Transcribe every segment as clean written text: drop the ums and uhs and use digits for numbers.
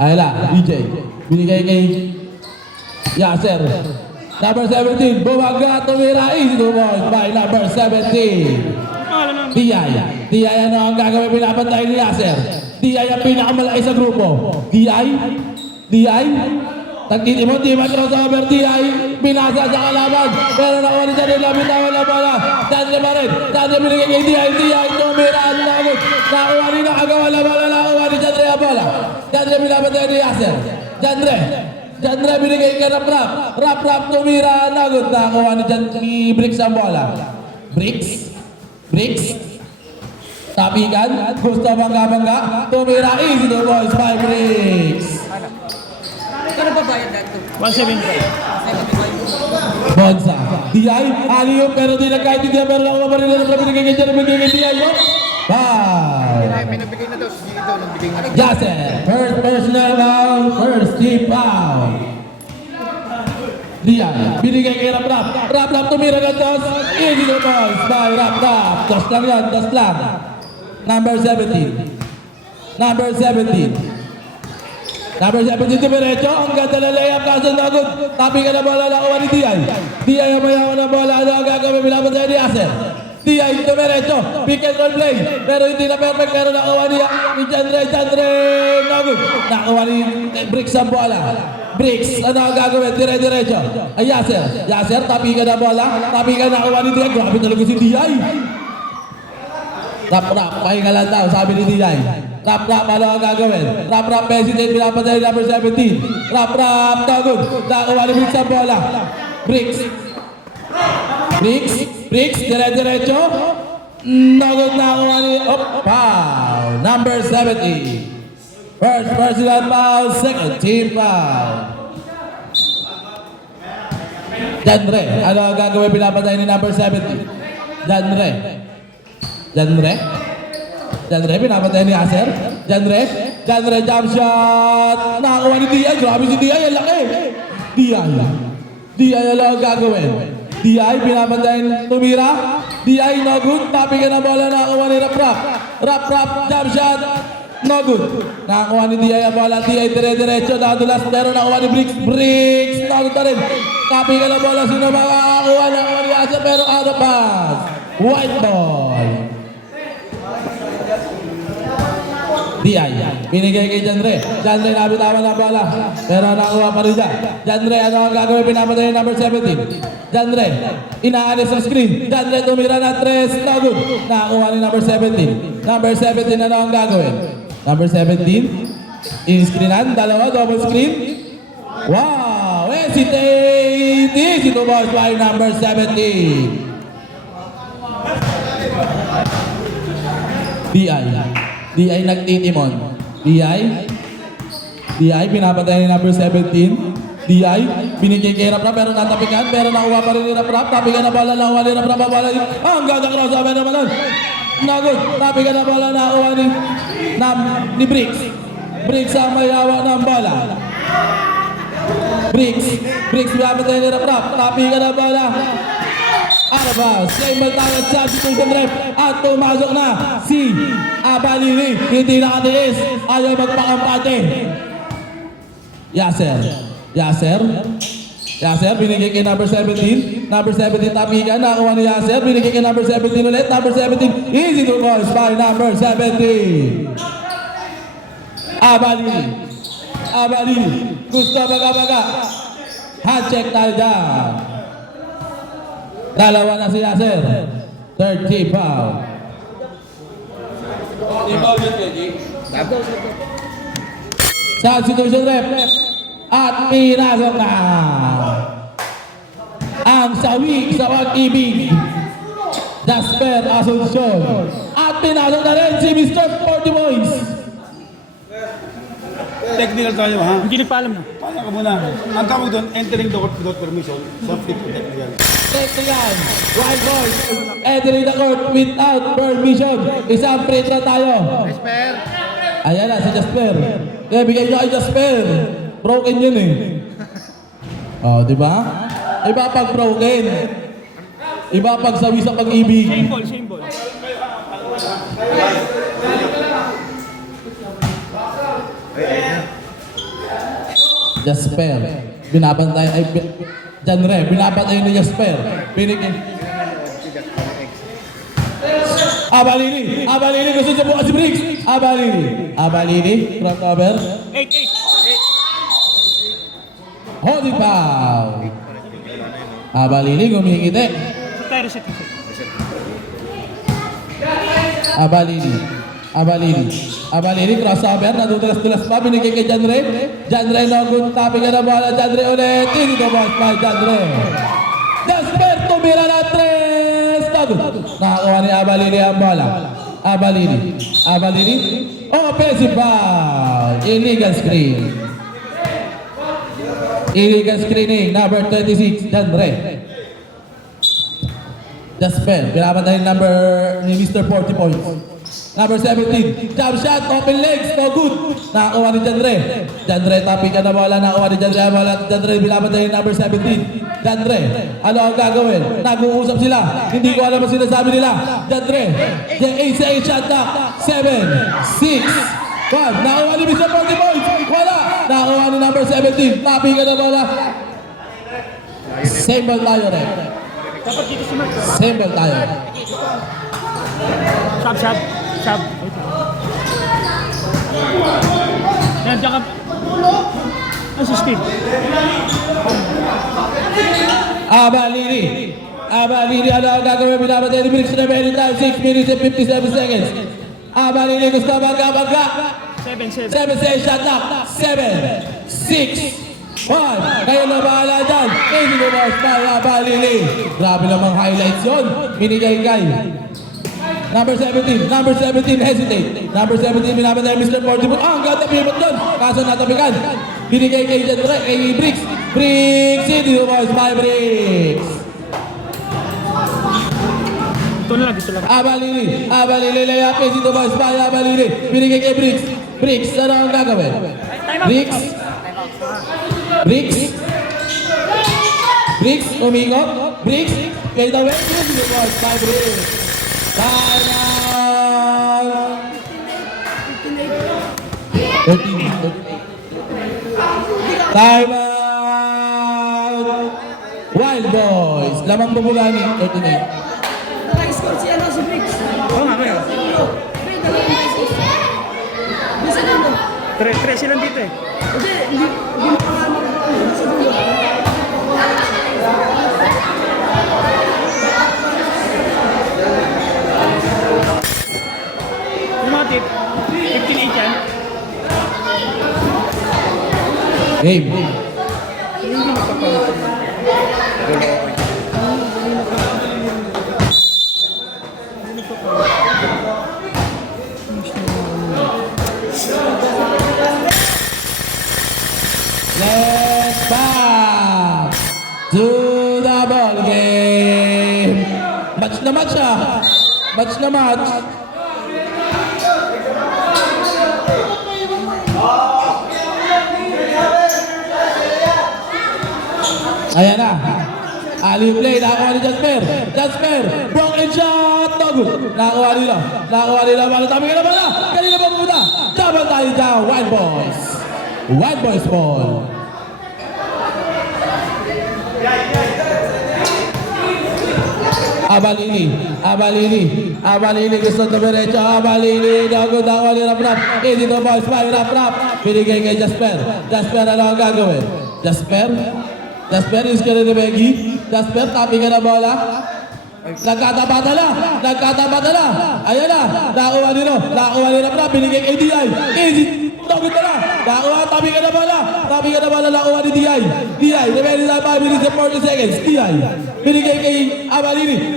Ayun na, EJ. Binigay kay Yasser. Number 17, bumaga, tumira, easy to boys by number 17. Tiyay, ano ang gagawin pinapantay ni Yasser? Tiyay ang pinakamalaki sa grupo. Tiyay, tagtitimon, Tima crossover, Tiyay, binasa sa kalaban. Pero nakuha ni Jandre, labitawan na bola. Jandre pa rin, Jandre binigay kay Tiyay, tumira, ang lagot. Nakuha ni nakagawa na bola, nakuha ni Jandre ang bola. Jandre pinapantay ni Yasser. Jandre binigay kay Rap, tumira, lagot. Nakuha ni Bricks ang bola. Bricks. Tapikan, gusto bangga, tumira, easy to boys, 5 Bricks. Kano ba bayad dito? 175. Bonsa, Diay, aliyo pero di nagkaintindihan, pero nakuha pa rin na binigay kay Jandre, binigay kay Diay, no? Bye! May nabigay na daw. Dito, nagbigay na. Yasser, first personal foul, first team foul. Diay, binigay kay Rap, tumira gantos, easy to boys, by Rap, dos lang yan, dos lang. Number 17, diretso, ang ganda na layup, kaso nagod, tapi ka na bola, nakuha ni Diay. Diay ang mayaman ng bola, ano ang gagawin, pinapantay ni Yasser. Diay, diretso, pick and roll play, pero hindi na perfect, pero nakuha ni Jandre, nagod. Nakuha ni Bricks ang bola. Bricks, ano ang gagawin, diretso. Ay Yasser, tapi ka na bola, nakuha ni Diay, grabe talaga si Diay. Rap, pahinga lang daw, sabi ni Diay. Rap, ano ang gagawin? Rap, President, pinapatay number 17. Rap, tagod. Nakuha ni Bricks ang bola. Bricks, diretso. Nagod nakuha ni, foul. Number 70. First personal foul, second team foul. Jandre, ano ang gagawin, pinapatay ni number 70? Jandre, pinapatay ni Yasser. Jandre, jump shot. Nakakuha ni Diay. Grabe si Diay, ang laki. Diay, ano ang gagawin? Diay, pinapatay, tumira. Diay, no good. Tapi ka na bola, nakakuha ni Rap, jump shot. No good. Nakakuha ni Diay ang bola. Diay, diretso, nakadulas. Pero nakakuha ni Bricks. No good na rin. Tapi ka na bola, sino makakakuha? Nakakuha ni Yasser, pero out of pass. White ball. Diay, binigay kay Jandre. Jandre, nabitawan ng bola. Pero nakuha pa rin siya. Jandre, ano ang gagawin? Pinapatay ng number 17. Jandre, inaalis sa screen. Jandre, tumira na 3. No good. Nakuha ni number 17. Number 17, ano ang gagawin? Number 17, in-screenan. Dalawa, double screen. Wow! Hesitate! Easy to boys by number 17. Diay nagtitimon. Diay, pinapatay ni number 17. Diay, binigay kay Rap, pero natapikan, pero nakuha pa rin ni Rap. Tapikan na bola, nakuha ni Rap, bola. Ang ganda crossover naman nun. Nagod, tapikan na bola, nakuha ni Bricks. Bricks ang may hawak ng bola. Bricks, pinapatay ni Rap, tapikan na bola. Arabas, claim tayo sa substitution ref at tumasok na si Abalili. Hindi nakatiis, ayaw magpakampate. Yasser, binigay kay number 17. Number 17, tapikan, nakuha ni Yasser. Binigay kay number 17 ulit. Number 17, easy to boys by number 17. Abalili, gusto baga. Hand check tayo dyan. Dalawa na si Yasser. Third team foul. Substitution ref. At pinasok na ang sawig sa pag-ibig, Jasper Asuncion. At pinasok na rin si Mr. 40 Boys. Technical tayo, ha? Hindi pa alam na. Paano ka muna? Ang tawag doon, entering the court without permission. Substitute technical. Technical, Wild Boys, entering the court without permission. Isang free throw tayo. Jasper! Ayan na, si Jasper. Kaya bigay nyo kay Jasper. Broken yun eh. Oh, di ba? Iba pag broken. Iba pag sawi sa pag-ibig. Same ball. Jasper. Binabantay ay Janre, binabantay ni Jasper. Binigyan. Abalini gusto niya bukas si Briggs. Abalini, front cover. 8-8. Holding foul. Abalini gumingiti. Tayo reset. Abalini crossover, nadudulas-dulas pa, binigay kay Janre. Janre, no good tapping na bola. Janre ulit, hindi ko boss pa, Janre. Jasper, tumira na 3. No good. Nakakuha ni Abalini ang bola. Abalini. Offensive foul. Illegal screen. Illegal screening, number 26, Janre. Jasper, pinapantay number ni Mr. 40 points. Number 17, jump shot, open legs, no good. Nakakuha ni Janre. Janre, tapping ka na bola, nakakuha ni Janre ang bola. Janre, pinapantay number 17. Janre, ano ang gagawin? Nag-uusap sila. Hindi ko alam ang sinasabi nila. Janre, the 8 shot clock. 7, 6, 1. Nakakuha ni Mr. 40 points. Wala. Nakakuha ni number 17. Tapping ka na bola. Same ball tayo, Rep. Dapat dito si Mark. Same ball tayo. Sab. Yan, diyan ka. Ang sustain. Abalini, ano ang gagawin? Binabatay ni Briggs na meron time. 6 minutes and 57 seconds. Abalini, gusto magka. 7-7. 7 shot clock. 7, 6, 1. Kayo na bahala dyan. Easy to boss by Abalini. Grabe namang highlights yun. Binigay kay Number 17, hesitate. Number 17, binabatay Mr. 40. Ang ganda pivot doon. Kaso natabigan. Binigay kay Janre, kay Briggs. Easy to boss by Briggs. Ito na lang, dito lang. Abalini, layup, easy to boss by Abalini. Binigay kay Briggs, ano ang gagawin? Briggs, umikot. Briggs, kay Dawes, easy to boss by Briggs. Time out! 13. Time out! Wild Boys, lamang bubulani, 38. Naka-score si ano si Briggs. Oo nga, kaya. Nasa segundo. 3 silang dito eh. Hindi makakama. Nasa segundo. Lumatip. 15-8 yan. Game. Let's back to the ball game. Match na match ah. Match na match. Ayan na. Ali play, nakakuha ni Jasper, broken shot, no good. Nakakuha nila, bala, tabi ka na bala. Kanina pa pumunta. Double tayo dyan, Wild Boys ball. Abalini, gusto na diretso, Abalini, no good, nakakuha ni Rap. Easy to boys, Rap. Binigay kay Jasper, ano ang gagawin? Jasper is gonna ni Becky. Jasper, tabi ka na bola. Nagkatapat na. Ayan na. Nakuha ni Rap. Binigay kay DI. Easy. Tawid na na. Nakuha, tabi ka na bola. Nakuha ni DI. Remaining na 5 minutes and 40 seconds. DI. Binigay kay Abalini.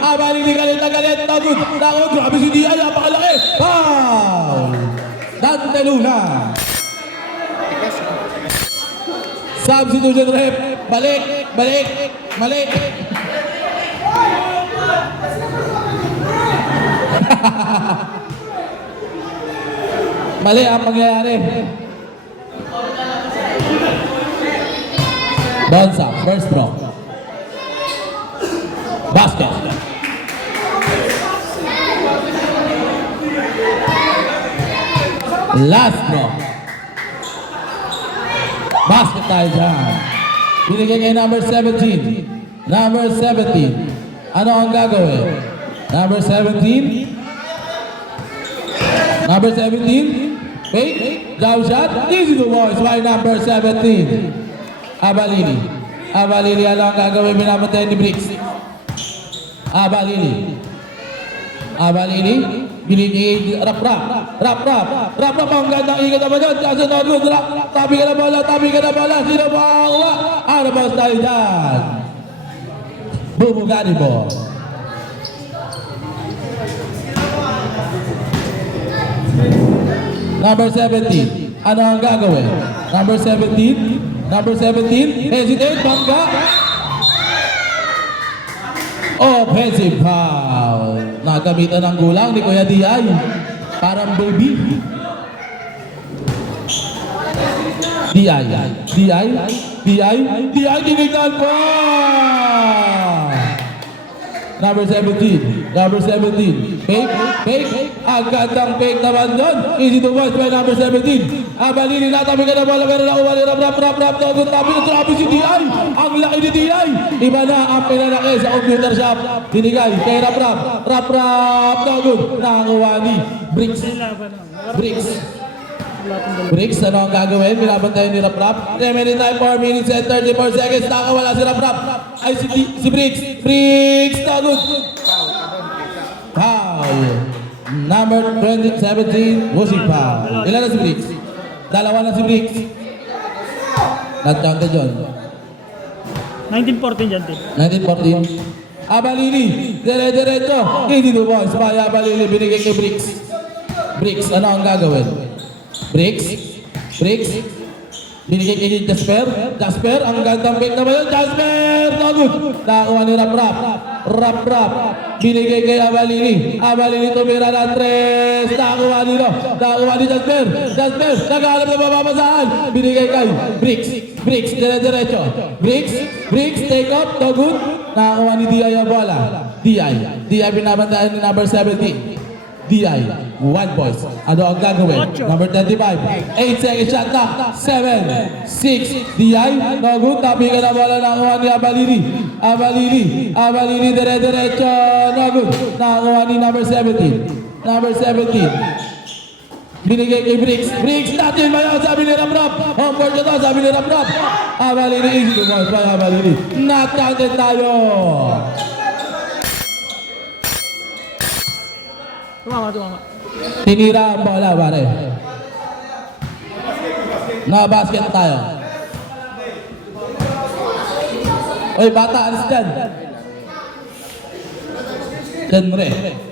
Galit na galit. Tawid. Nakuha, grabe si DI. Napakalaki. Foul. Dante Luna. Substitution rep. Balik. Mali ang pangyayari. Bonsa, first throw. Basket. Last throw. Basket tayo dyan. Binigay kay number 17. Number 17. Ano ang gagawin? Number 17. Number 17. Fake. Jump shot. Easy to boys by number 17. Abalili. Abalili, ano ang gagawin? Binabantay ni Bricks. Abalili. Abalili. Binigay rap. Rap ang gandang ikat naman dyan. Kaso na good. Tabi ka na bola. Sino ba ang uwa? Ano ba tayo dyan? Bumugani mo. Number 17. Ano ang gagawin? Number 17. Number 17. Hesitate. Bangga. Offensive foul. Nagamitan ng gulang ni Kuya Diay. Parang baby. Diay, tinignan po! Number 17. Fake. Ang gandang fake naman doon. Easy to watch by number 17. Abalili, natabi ka na bola, pero nakuha ni rap. Grabe si Diay. Ang laki ni Diay. Iba na ang pinalaki sa computer shop. Binigay kay rap. No good. Nakakuha ni Bricks. Bricks, ano ang gagawin? Binabantayan ni Rap. Remaining time 4 minutes and 34 seconds. Nakawala si Rap. Ay si Bricks. No good. Foul. Number 17, Wusi foul. Ilan na si Bricks? Dalawa na si Bricks. Not counted yun. 1914 dyan, Tim. 1914. Abalili. Diretso. Easy to boys. By Abalili. Binigay kay Bricks. Bricks, ano ang gagawin? Bricks. Binigay kay Jasper, ang gandang fake naman yun. Jasper, no good. Nakakuha ni Rap. Binigay kay Abalili. Tumira ng 3. Nakakuha ni Jasper. Naghahanap na mapapasahan. Binigay kay Bricks, diretso. Bricks, take up, no good. Nakakuha ni Diay ang bola. Diay, binabantaan ni number 17. Diay, 1 boys. Ano ang gagawin? Number 25. 8 seconds shot na. 7, 6. Diay, no good. Tabi ka na bola nakuha ni Abalili, diretso. No good. Nakuha ni number 17. Binigay kay Bricks, natin ba yun? Sabi ni Rap. Homework ito, sabi ni Rap. Abalili, easy to boys by Abalili. Not counted tayo. Tumama. Tinira ang bola, pare. Na-basket tayo. Oy, bata, alis dyan.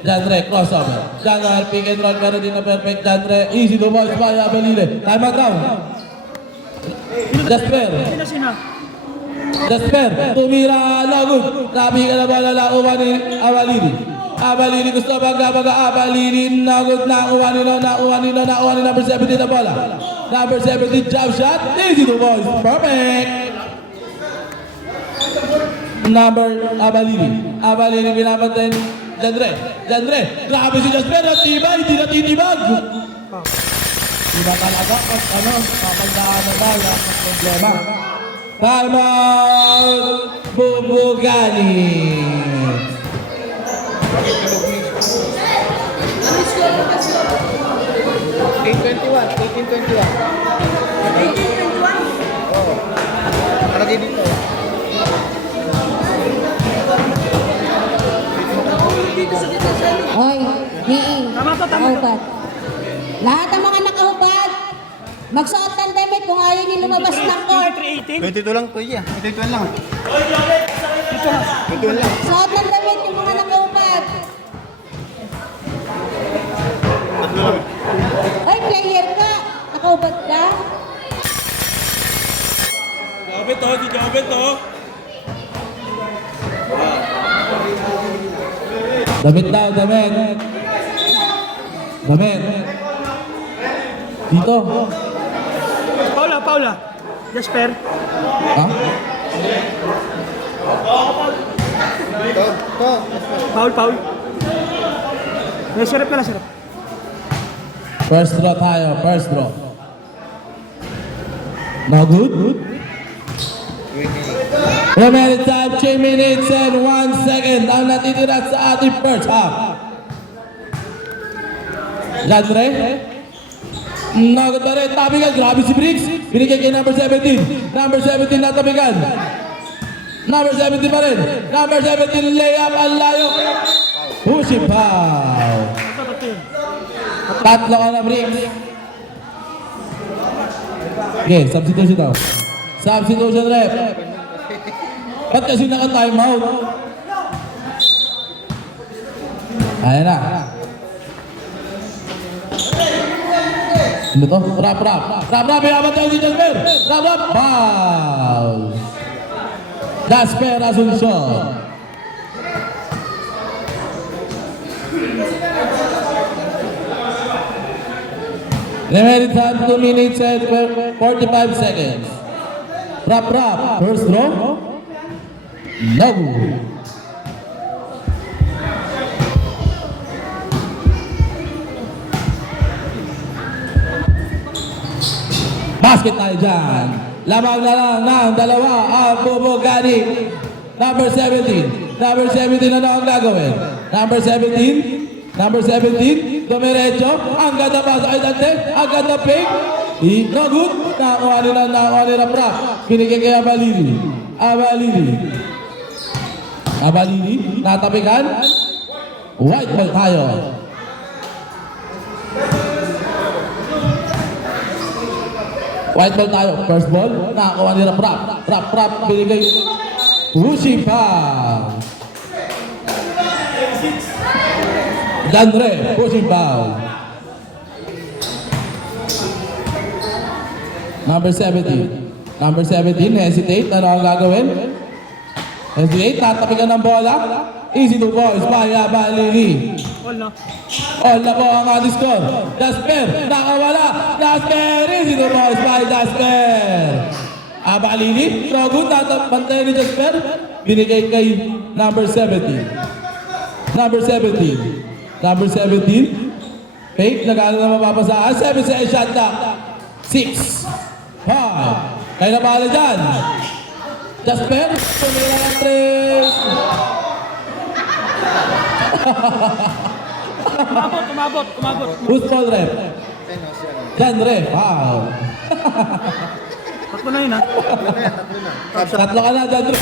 Janre, crossover. Janre, pick and roll, pero di na perfect. Janre, easy to boys, by Abalili. Time out down. Jasper, tumira, no good. Nabi ka na bola, nakuha ni Abalili, gusto baga Abalili, nagod, nakuha ni number 17 na bola. Number 17, jump shot, easy to boys, perfect. Number Abalili, binabantayan Janre, grabe si Jasper, hindi natitibag. Iba talaga, kapagdaan na tayo, ang problema. Time out, Bubugani. Hoy, Diing. Tama to. Nakahubad. Lahat ng mga nakahubad, magsuot ng damit kung ayaw niyo lumabas ng court. 318. 22 lang, kuya. 22 lang. Suot ng damit yung mga nakahubad. Hoy, player ka. Nakahubad ka. Jobet to. Damit daw, damit. Dito. Paula. Jasper. Ha? Paul. May sirap ka na, sirap. First draw tayo, first draw. No good. Remaining time, 3 minutes and 1 second. Ang natitira sa ating first half. Landre. No good pa rin. Tabigan. Grabe si Briggs. Binigay kay number 17. Number 17 na tabigan. Number 17 pa rin. Number 17 layup. Ang layo. Pushing foul. Tatlo ka na Briggs. Okay, substitution daw. Substitution rep. Ba't kasi naka-time out? Ayan na. Ano to? Rap. Yaman tayo si Jasper. Rap. Foul. Jasper Asuncion. Remaining time 2 minutes and 45 seconds. Rap. First throw. No. Basket tayo dyan. Lamang na lang ng dalawa ang bubugani. Number 17. Number 17 ano ang gagawin? Number 17. Number 17. Dumiretso. Ang ganda pa sa Dante. Ang ganda pick. No good. Nakuha nila Rap. Binigay kay Abalili. Natapikan. White ball tayo. White ball tayo. First ball. Nakakuha nila Rap. Rap. Binigay. Pushing foul. Dandre. Pushing foul. Number 17. Number 17. Hesitate. Ano ang gagawin? Hesitate. Tatapikan ng bola. Easy to boys. Abalili. All na po ang ating score. Jasper, nakawala. Jasper, easy to boys by Jasper. Abalili, so good. Pantay ni Jasper. Binigay kay number 17. Number 17. Number 17. Fake, nag-ano na mapapasaan. 7 sa shot clock. 6. 5. Kaya na bahala dyan. Jasper, tumira ng 3. Kumabot. Who's ball rep? Dandre, wow. Tatlo na yun ha. Tatlo ka na, Dandre.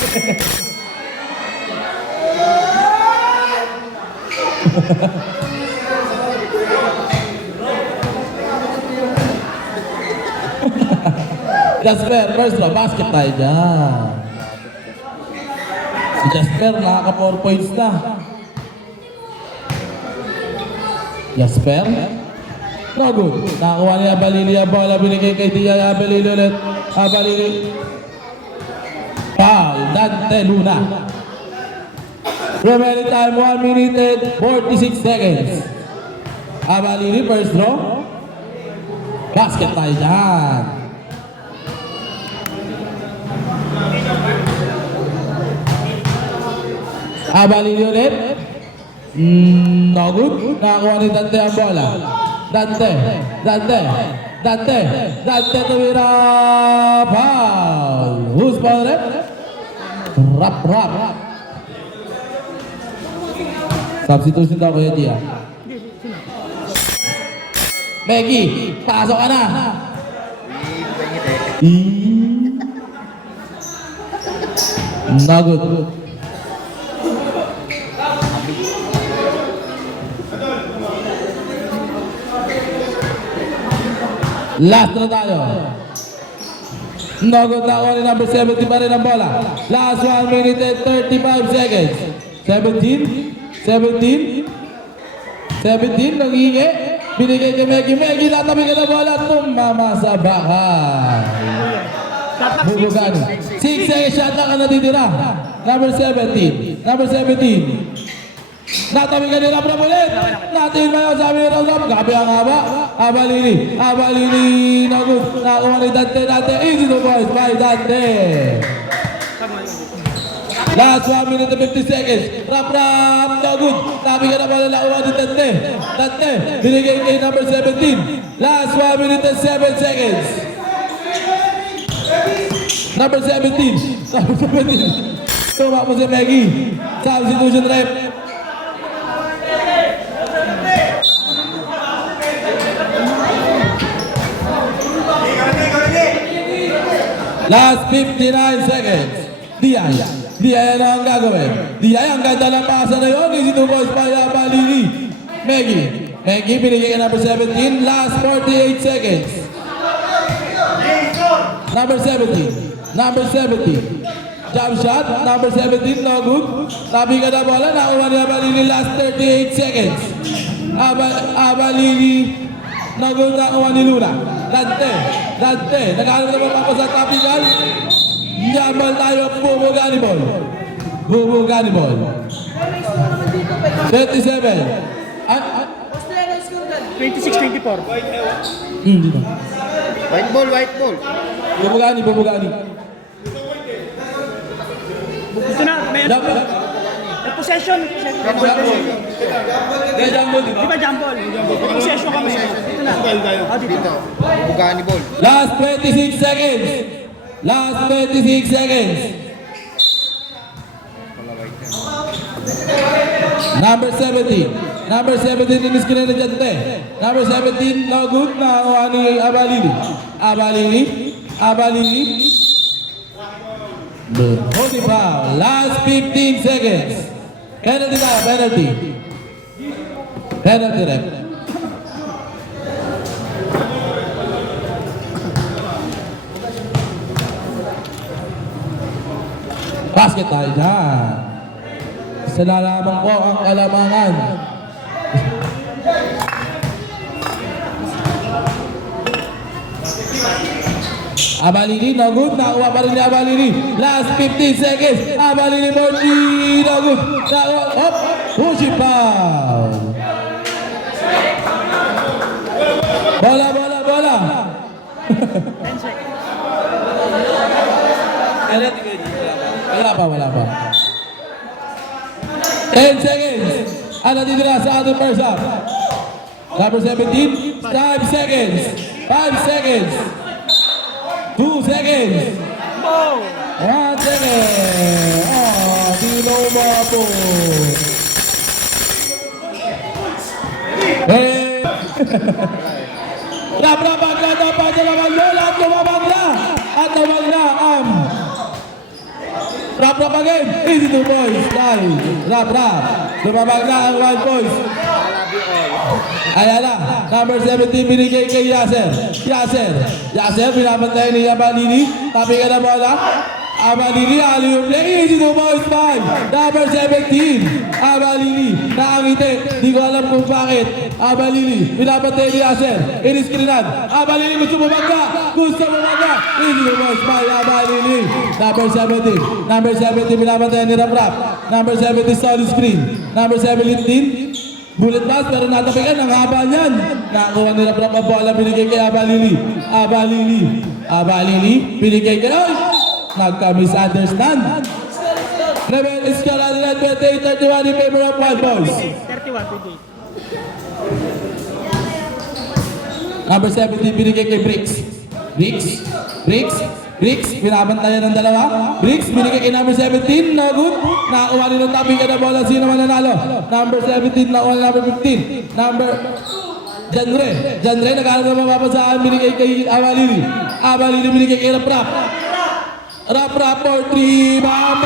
Jasper, first row, basket tayo dyan. Si Jasper, nakaka 4 points na. Jasper. No good. Nakakuha niya Abalili ang bola. Binigay kay Tia Abalili ulit. Abalili. Foul. Dante Luna. Remaining time 1 minute and 46 seconds. Abalili first draw. Basket tayo dyan. Abalili ulit. No good. Nakakuha ni Dante ang bola. Dante tumira. Foul. Who's ball rep? Rap. Substitution daw kuya Gia. Maggie, pasok ka na. No good. Last na tayo. No good na ako ni number 70 pa rin ang bola. Last 1 minute and 35 seconds. 17, nanghingi. Binigay kay Maggie, natabi ka na bola. Tumama sa bahay. Bubugan. 6 seconds shot lang ka natitira. Number 17. Natabi ka nila para ulit. Natin mayo sabi ni Rosam. Gabi ang haba. Abalili. Nakuha ni Dante. Easy to boys by Dante. Last 1 minute and 50 seconds. Rap. No good. Tabi ka na pala nakuha ni Dante. Binigay kay number 17. Last 1 minute and 7 seconds. Number 17. Number 17. Tumakbo si Meggy. Substitution rep. Last 59 seconds. Diay. Diay ano ang gagawin? Diay ang ganda ng pasa na yun. Easy to boys pa Yabalini. Meggy. Meggy binigay ka number 17. Last 48 seconds. Number 17. Number 17. Jump shot. Number 17. No good. Sabi ka na bola. Nakuha ni Yabalini last 38 seconds. Abalini. No good. Nakuha ni Luna. Dante. Dante. Nag-aalam naman ako sa topical. Yamal tayo. Bubugani ball. Bubugani ball. 27. Australia score gan. 26-24. Dito. White ball, white ball. Bubugani, bubugani. Ito na, may Jump. possession. Hindi, jump ball, di Di ba jump ball? May possession kami. Dito na. Ah, dito. Dito. Bugani ball. Last 26 seconds. Last 26 seconds. Number 17. Number 17 in screen na Jante. Number 17, no good na ni Abalini. Abalini. Abalini. Holding foul. Last 15 seconds. Penalty na, penalty. Penalty rep. Basket tayo dyan. Sa lalaman ko ang kalamangan. Abalini, no good. Nakuha pa rin ni Abalini. Last 15 seconds. Abalini, Morty, no good. Nakuha, hop, push it foul. Bola, bola, bola. 10 seconds. Wala pa, wala pa. 10 seconds. Ano dito na sa ating first half? Number 17, 5 seconds. 5 seconds. 2 seconds. 1 second. Oh, di lumapo. Eh. Rap-rapak na dapat sa laman lola at lumabag na. At lumabag na ang rap again. Easy to boys. Dahil rap. Lumabag na ang Wild Boys. Ayan na. Number 17 binigay kay Yasser. Yasser, pinapantay ni Abalini. Tapi ka na bola. Abalini, alley-oop play. Easy to boys 5. Number 17. Abalini, nakangiti. Di ko alam kung bakit. Abalini, pinapantay ni Yasser. Iniskrinan. Abalini, gusto mo magka. Easy to boys 5. Abalini. Number 17. Number 17, pinapantay ni Rap. Number 17, solid screen. Number 17, bullet pass, pero natapikan ang haba niyan. Nakuha ni Rap ang bola, binigay kay Abalini. Abalini, binigay kay... Oy! Nagka-misunderstand. Level is score nila 28-31 in favor of Wild Boys. 31-28. Number 17, binigay kay Bricks. Bricks, binabantayan ng dalawa. Bricks, binigay kay number 17, no good. Nakuha nila ng tabi ka na bola, sino man nanalo? Number 17, nakuha number 15. Number... Janre, nag-aaral na mapapasaan, binigay kay Abalini. Binigay kay Rap for 3. Bam!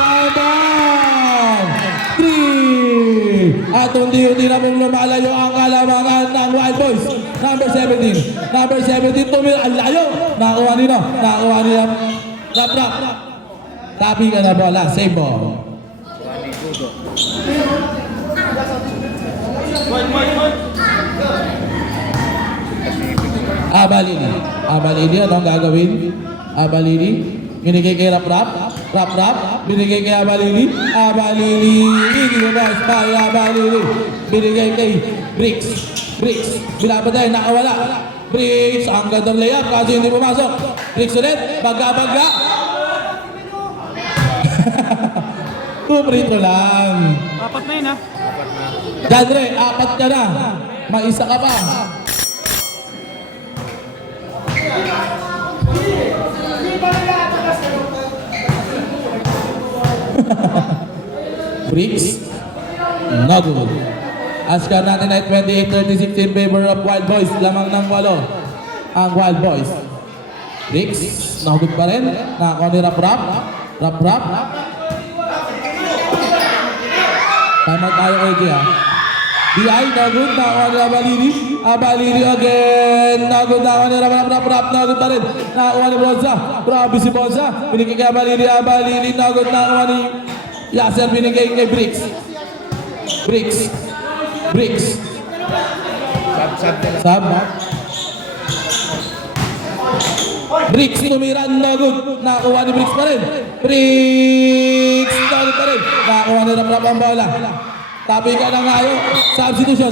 3! At unti-unti na pong lumalayo ang kalamangan ng Wild Boys. Number 17, tumil ang layo. Nakuha nila. Rap. Tapi ka na bola. Save ball. Abalini, anong gagawin? Abalini, binigay kay Rap. Binigay kay Abalini. Hindi ko guys, by Abalini. Binigay kay Bricks. Binabantay, nakawala. Bricks, ang gandang layup kasi hindi pumasok. Bricks ulit, baga. Kuprito lang. 4 na yun, ha? Jadre, 4 ka na. May isa ka pa. Bricks. No good. Askar natin ay 28-36 in favor of Wild Boys. Lamang ng 8 ang Wild Boys. Bricks. No good pa rin. Nakakuha ni Rap. Tama tayo kay Gia. DI, no good. Nakakuha ni Abaliri. Abaliri again. No good. Nakakuha ni Rap. No good pa rin. Nakakuha ni Bonza. Grabe si Bonza. Binigay kay Abaliri. No good. Nakakuha ni Yasser. Binigay kay Bricks. Sab. Bricks tumira, no good. Nakakuha ni Bricks pa rin. Bricks, no good pa rin. Nakakuha ni Rap ang bola. Tabi ka na ngayo. Substitution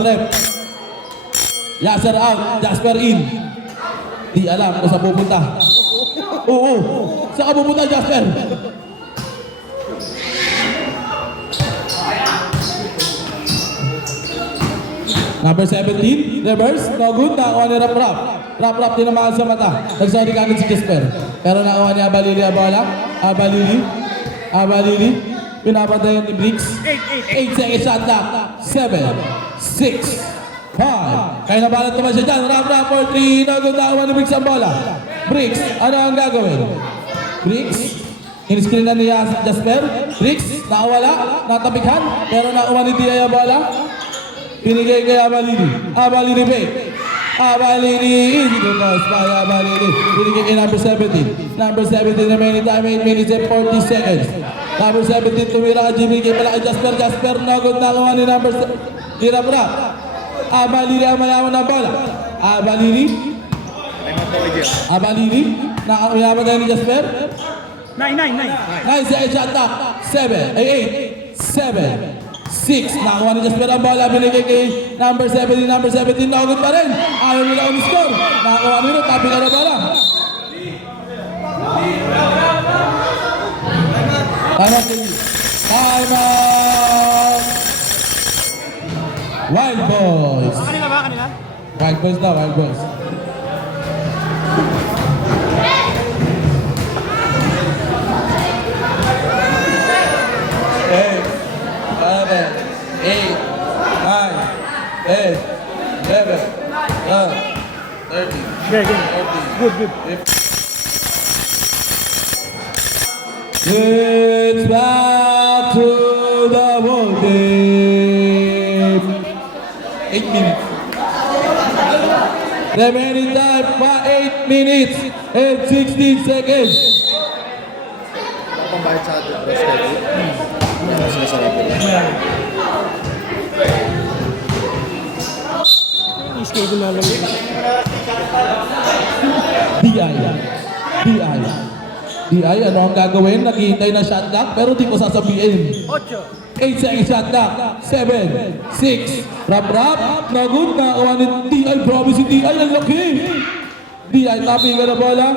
rep. Yasser out, Jasper in. Di alam kung saan pupunta. Oo. Saan ka pupunta, Jasper? Number 17, reverse, no good, nakakuha ni Rap. Rap tinamaan sa mata. Nagsorry kagad si Jasper. Pero nakakuha ni Abaliri ang bola. Abaliri. Pinapantayan ni Bricks. 8 seconds shot clock. 7, 6, 5. Kaya nabalat naman siya dyan. Rap for 3. No good, nakakuha ni Bricks ang bola. Bricks, ano ang gagawin? Bricks. In-screen na ni Jasper. Bricks, nakawala. Natabikhan. Pero nakakuha ni Tia ang bola. Pinigay kay Abaliri. Abaliri. Easy to pass by Abaliri. Pinigay kay number 17. Number 17 remaining time 8 minutes and 40 seconds. Number 17 tumira ka Jimmy. Kay pala kay Jasper. No good, nakuha ni number 7. Rap. Abaliri ang mayaman ng bola. Abaliri. Nakayaman tayo ni Jasper. 9. 9 seconds shot clock. 8, 7, 6. Nakuha ni Jasper ang bola. Binigay kay number 17. Number 17, no good pa rin. Ayaw nila umiscore. Nakuha nila. Tapi ka na bola. Time out. Wild Boys. Kanila ba? Kanila? Wild Boys na, Wild Boys. Eight, 9, 10, 11, 12, 13, Good. 14, It's back to the ball game. 8 minutes. Remaining time for 8 minutes and 16 seconds. Pambayad sa atin. Yan ang sinasabi ko. I-schedule na lang yun. DI, ano ang gagawin? Naghihintay na shot clock pero di ko sasabihin. 8. 8 seconds shot clock. 7, 6, Rap, no good, nakakuha ni DI. Promise si DI, ang laki. DI, tapi ka na bola.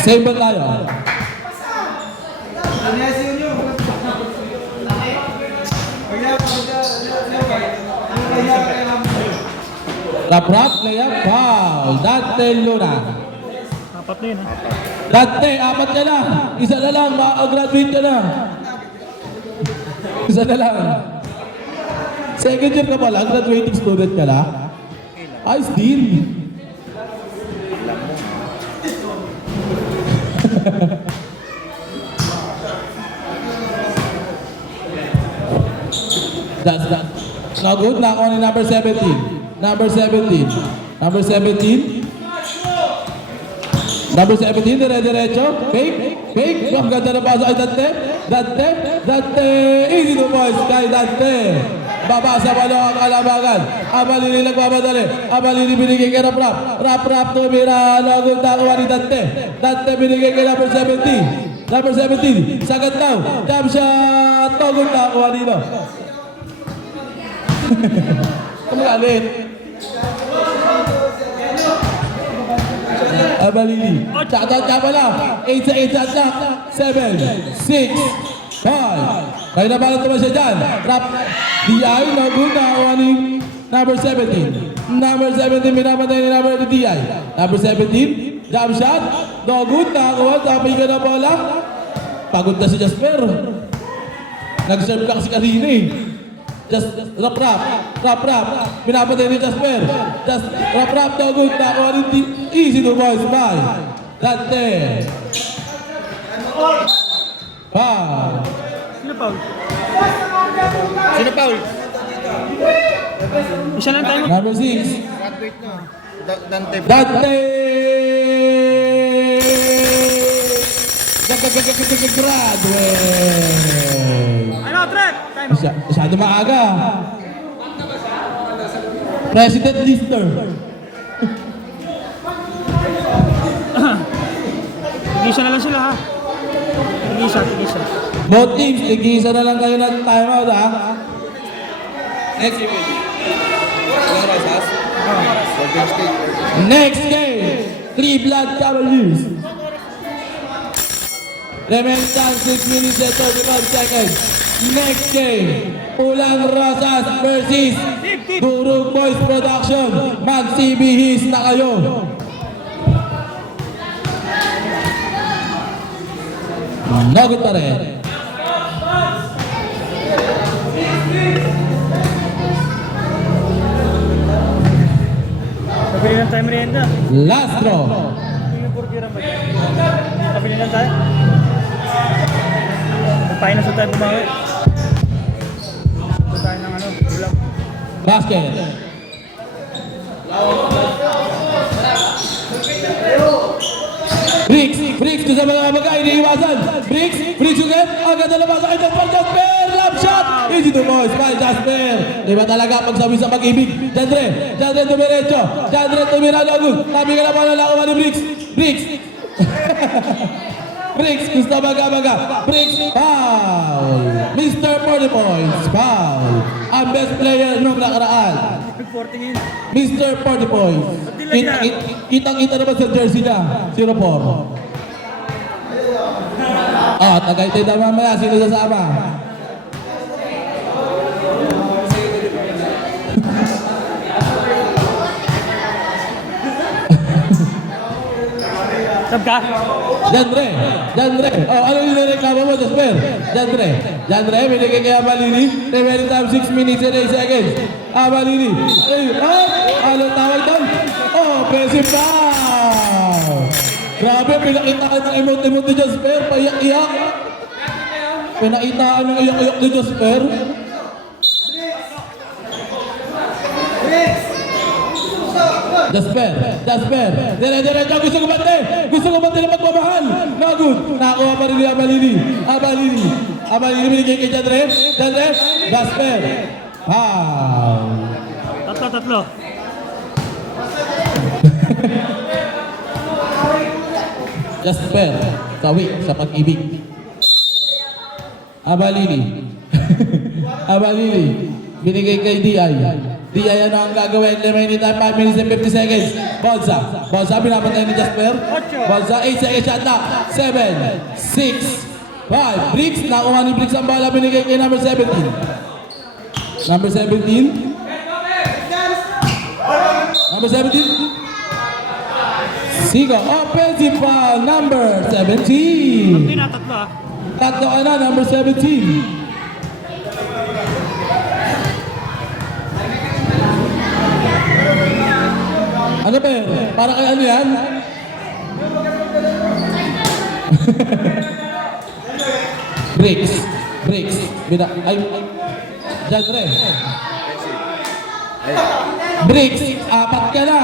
Same ba tayo? Rap, layup, foul. Dante Luna. Apat na yun, ha? Dante, 4 ka na. Isa na lang, makagraduate ka na. Isa na lang. Second year ka pala, graduating student ka na. Ayos din. That's that. No good, nakakuha ni number 17. Number 17, dire-diretso. Fake. Ang ganda na pasa kay Dante. Easy to boys kay Dante. Babasa pa lang ang kalabagan. Abaliri nagmamadali. Abaliri binigay kay Rap. Rap tumira. Lagong nakuha ni Dante. Dante binigay kay number 17. Number 17, sagad daw. Jump shot. Togong nakuha nito. Kumagalit. Abaliri. Shoutout ka pala. 8 sa 8 shot clock. 7, 6, 5. Kaya nabalat naman siya dyan. Rap. DI, no good. Nakakuha ni number 17. Number 17, minapatay ni number DI. Number 17, Jump shot. No good. Nakakuha. Tapay ka na bola. Pagod na si Jasper. Nag-serve ka kasi kanina eh. Just rap. Pinapatay ni Jasper. Just rap. No good. Nakakuha rin. Easy to boys. Bye. Dante. Foul. Sino foul? Sino foul? Isa lang tayo. Number 6. Graduate na. Dante. Dante! Graduate! Ano, Trek? Time. Masyado maaga. President Lister. Tigisa na lang sila ha. Tigisa. Both teams, tigisa na lang kayo ng timeout ha. Next Golden State. Next game, Cleveland Cavaliers. Remaining time 6 minutes and 35 seconds. Next game, Pulang Rosas versus Durug Boys Production. Mag-CBHis na kayo. Nagot pa rin. Pabili lang tayo merienda. Last draw. Yung burger ba? Pabili lang tayo. Magpain na sa tayo bumawi. Ito tayo ng ano, ulam. Basket. Bricks to sa mga bagay, iniiwasan. Bricks ulit. Ang ganda labas sa kanya. Jasper, lap shot. Easy to boys, by Jasper. Iba talaga pagsabi sa pag-ibig. Jandre tumiretso. Jandre tumiralagun. Sabi ka na pala lang ni Bricks. Bricks, gusto baga. Bricks, foul. Mr. 40 points, foul. Ang best player nung nakaraan. 40 ngayon. Mr. 40 points. Kitang-kita naman sa jersey niya. 0-4. Tagaytay na mamaya. Sino sasama? Sab ka? Jandre. Ano yung nireklamo mo, Jasper? Jandre, binigay kay Amalini. Remaining time 6 minutes and 8 seconds. Amalini. Ano tawag doon? Offensive foul. Grabe, pinakitaan ng emote-emote ni Jasper. Paiyak-iyak. Pinakitaan ng iyak-iyak ni Jasper. Jasper. Dire-diretso. Gusto ko bante na magmamahal. No good. Nakakuha pa rin ni Amalini binigay kay Jandre. Jasper. Foul. Tatlo. Jasper. Sawi sa pag-ibig. Amalini. Binigay kay D.I. Ano ang gagawin? Remaining time 5 minutes and 50 seconds. Bonsa, pinapatay ni Jasper. Bonsa, 8 seconds shot na. 7, 6, 5. Bricks, nakuha ni Bricks ang bala. Binigay kay number 17. Number 17. Sigo, offensive foul, number 17. Hindi na, tatlo ah. Tatlo ka na, number 17. Ano ba yun? Para kay ano yan? Bricks. Jandre. Bricks, 4 ka na.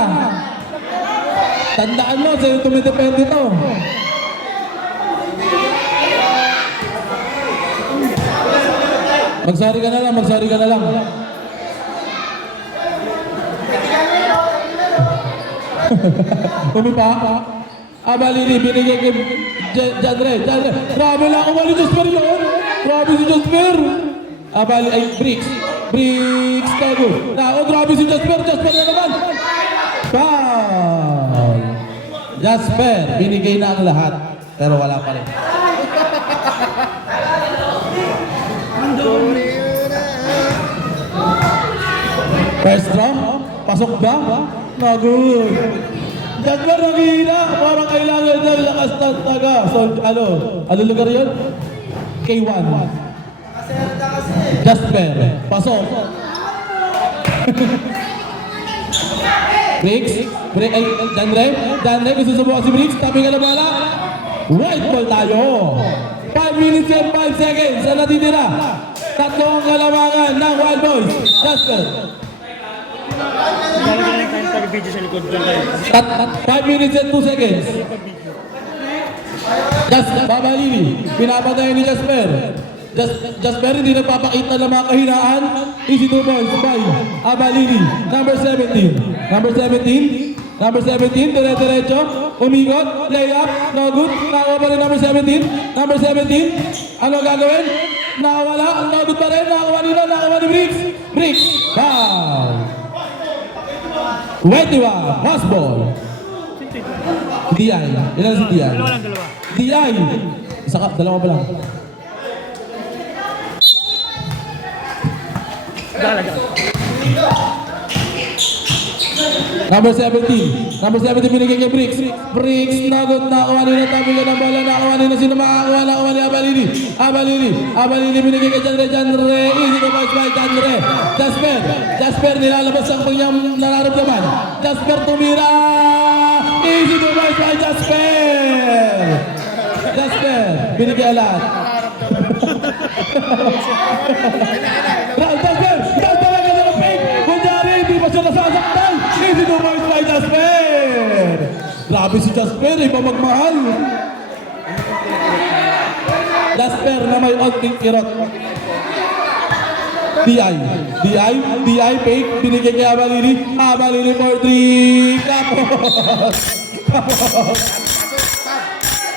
Tandaan mo, sa'yo tumidepende to. Magsari ka na lang. Umipa. Amalini, binigay kay Jandre. Grabe lang ako ni Jasper yun. Grabe si Jasper. Bricks, tago. Grabe si Jasper na naman. Foul. Jasper, binigay na ang lahat. Pero wala pa rin. First draw, pasok ba? No good. Jasper naghihina. Parang kailangan na lakas ng taga. So, ano lugar yun? K1. Jasper. Pasok. Briggs. Danre, gusto subukan si Briggs. Tabi ka na bala. White ball tayo. 5 minutes and 5 seconds. Saan natitira? Tatlo ang kalamangan ng Wild Boys. Jasper. Lalagyan lang tayo pag-video sa likod doon tayo. 5 minutes and 2 seconds. Babalili. Pinapatay ni Jasper. Jasper hindi nagpapakita ng mga kahinaan. Easy 2 points by Abalili. Number 17. Number 17, dire-diretso, umikot, layup, no good, nakawa pa rin number 17. Number 17, ano gagawin? Nakawala, no good pa rin, nakawa ni Briggs, foul. 21, pass ball. DI, ilan si DI? Dalawa. DI, isa ka, dalawa pa lang. Dalaga. Number 17 binigay kay Briggs, nagot, nakakuha nila, tabi ka ng bola, nakakuha nila, sino makakakuha, nakakuha ni Abalili, binigay kay Janre, easy to boys by Janre, Jasper, nilalabas ang kanyang nararamdaman, Jasper tumira, easy to boys by Jasper, binigay alat. Jasper, yan talaga sa fake, kunyari, hindi pa siya nasasaktan. Easy to boys by Jasper! Grabe si Jasper, iba magmahal. Jasper na may onting kirot. DI, fake, binigay kay Abalili for 3, kapos!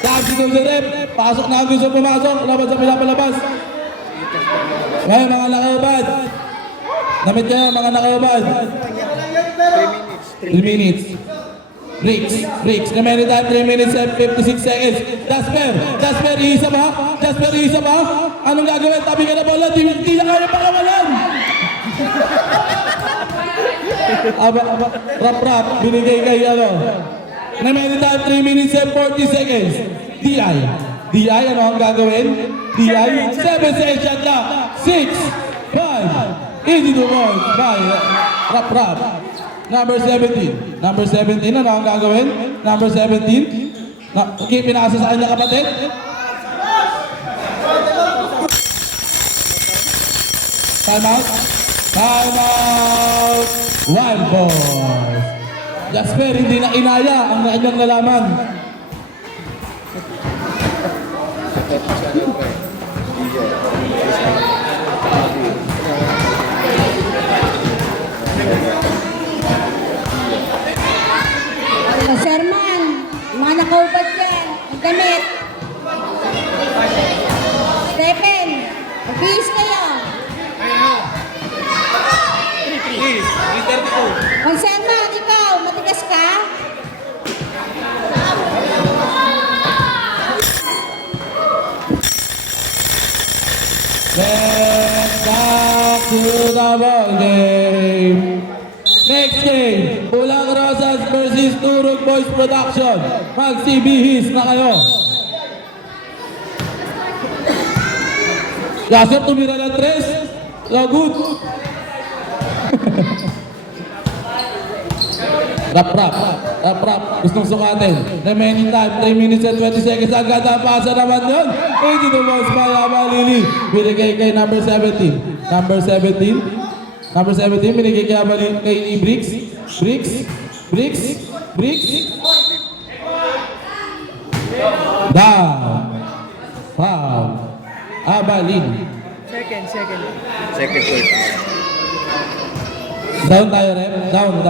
Tapos ito sa rep, pasok na ang gusto pumasok, labas sa pinapalabas. Ngayon mga nakaubad, namit kayo mga nakaubad. 3 minutes. Briggs. Remaining time 3 minutes and 56 seconds. Jasper, isa ba? Anong gagawin? Tabi ka na bola, di na kaya pakawalan. Rap, binigay kay Remaining time 3 minutes and 40 seconds. DI, ano ang gagawin? DI, 7 seconds shot na. 6, 5, easy to boys. Bye. Rap. Number 17, ano ang gagawin? Number 17, pinasa sa kanya kapatid. Time out. Wild Boys. Jasper, hindi na inaya ang kanyang nalaman. Serman, mga nakaupad dyan, ang damit. Stephen, magbihis kayo. Serman, ikaw, matigas ka? Let's back to the ball game. Next game, Pulang Rosas versus Turog Boys Production. Magsibihis na kayo. Yasser tumira ng 3. Lagut. Rap. Gustong sukatin. Remaining time, 3 minutes and 20 seconds. Agad ang pasa naman yun. Easy to boys by Abalili. Binigay kay number 17. Number 17, binigay kay Abalili, kay Briggs. Down. Foul. Abalili. Second. Second point. Down tayo, rep. Down.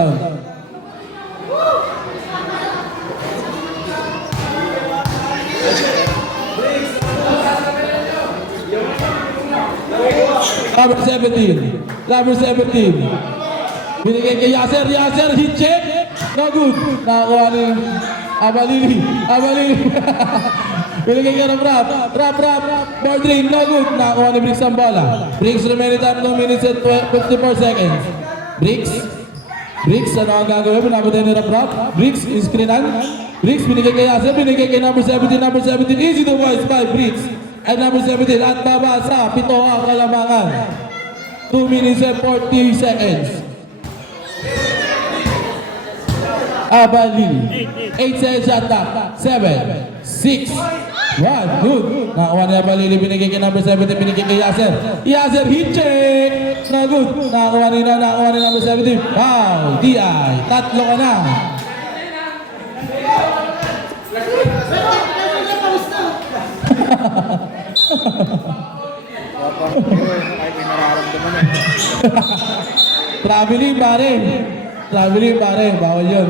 Number 17. Binigay kay Yasser, hit check. No good. Nakakuha ni Abalili. Binigay kay Rap. Board ring, no good. Nakakuha ni Briggs ang bola. Briggs remaining time 2 minutes and 54 seconds. Briggs. Bricks, ano ang gagawin? Pinapatay ni Rap. Bricks, screenan. Bricks, binigay kay Yasser, binigay kay number 17. Number 17, easy to boys by Bricks. At number 17, at babasa, 7 ang kalamangan. 2 minutes and 40 seconds. Abalili. 8 seconds shot clock. 7, 6, 1. Good. Nakakuha ni Abalili. Binigay kay number 17. Binigay kay Yasser. Yasser hit check. Na good. Nakakuha ni number 17. Wow. DI. Tatlo ka na. Kahit may nararamdaman eh. Traveling pare. Traveling pare. Bawal yun.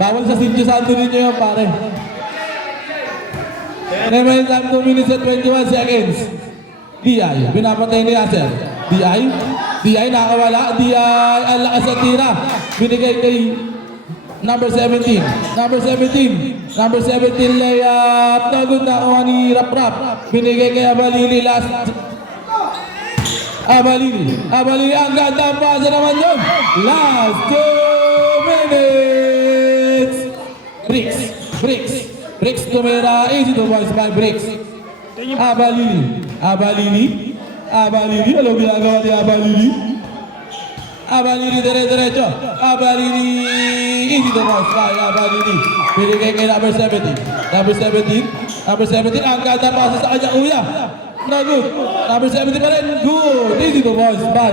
Bawal sa Sitio Santo ninyo yun pare. Remain time 2 minutes and 21 seconds. DI. Pinapatay ni Yasser. DI. DI nakawala. DI. Ang lakas sa tira. Binigay kay number 17. Number 17. Number 17 layup. Nagod na kuha ni Rap. Binigay kay Abalili last. Abalili. Abalili. Ang ganda ang pasa naman yun. Last 2 minutes. Bricks. Bricks. Bricks tumira. Easy to boys by Bricks. Abalili. Abalili. Abalili. Ano ginagawa ni Abalili? Abalili dire-diretso. Abalili. Easy to boys by Abalili. Binigay kay number 17. Number 17. Number 17. Ang ganda pasa sa kanya. Uya. No good. Number 70 pa rin. Good. Easy to boys by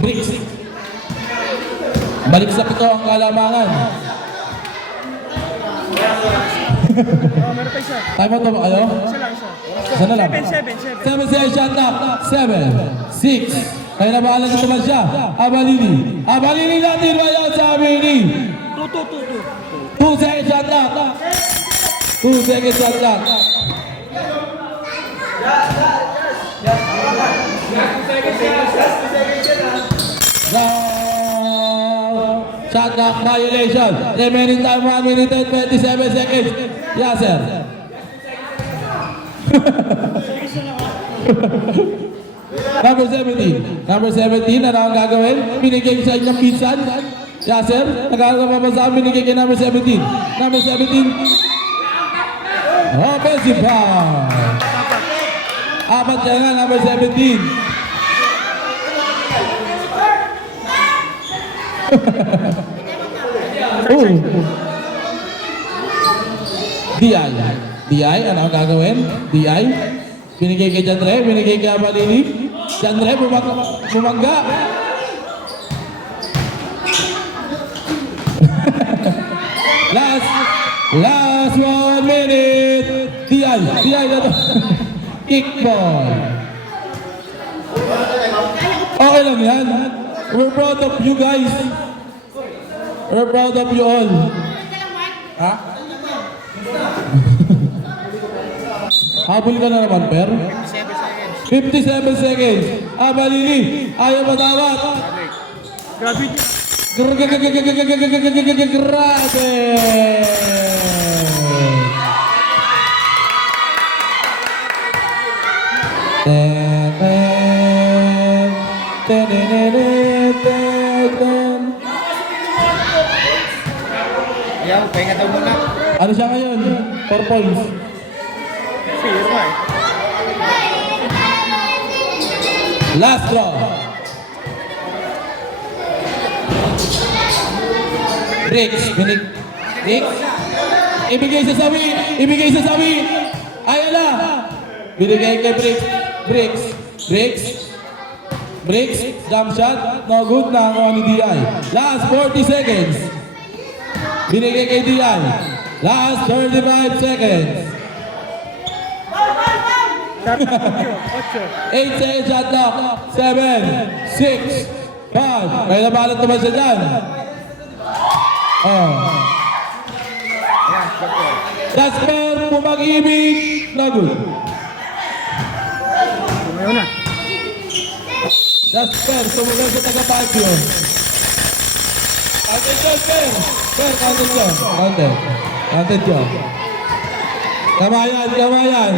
Bricks. Balik sa 7 ang kalamangan. Meron pa isa. Time out na ba kayo? Isa lang, isa. Isa na lang. 7. 7 shot clock. 7, 6. Kaya nabahalan sa naman siya. Abalini. Abalini natin ba yun sa Abalini? 2 second shot clock. 2 second shot clock. Shot clock violation. Remaining time 1 minute and 27 seconds. Yasser. Number 17. Number 17, ano ang gagawin? Binigay sa inyong pinsan. Yasser, nagkakaroon pa ba sa binigay kay number 17. Number 17. Offensive foul. Apat kaya nga, number 17. DI. DI, ano ang gagawin? DI. Binigay kay Jandre, binigay kay Abalini. Jandre, bumangga. Last 1 minute. DI na to. Kickball. Okay lang yan. We're proud of you guys. We're proud of you all. Ha? Habol ka na naman, Per. 57 seconds. Abalili. Ayaw matawat. Grabe. Grabe. Ayaw, pahinga daw muna. Ano siya ngayon? 4 points. Firma eh. Last draw. Bricks. Bricks. Ibigay sa sabi. Ibigay sa sabi. Ayaw na. Binigay kay Bricks. Bricks. Bricks. Bricks. Jump shot. No good na ang ni DI. Last 40 seconds. Binigay kay DI. Last 35 seconds. 8 seconds shot clock. 7, 6, 5. May nabalat naman siya dyan. Oh. Jasper, pumag-ibig. No good. Tumayo na. Jasper, tumugal sa taga-Pagyo. Counted Jasper. Per, counted siya. Counted. Counted siya. Kamayan, kamayan.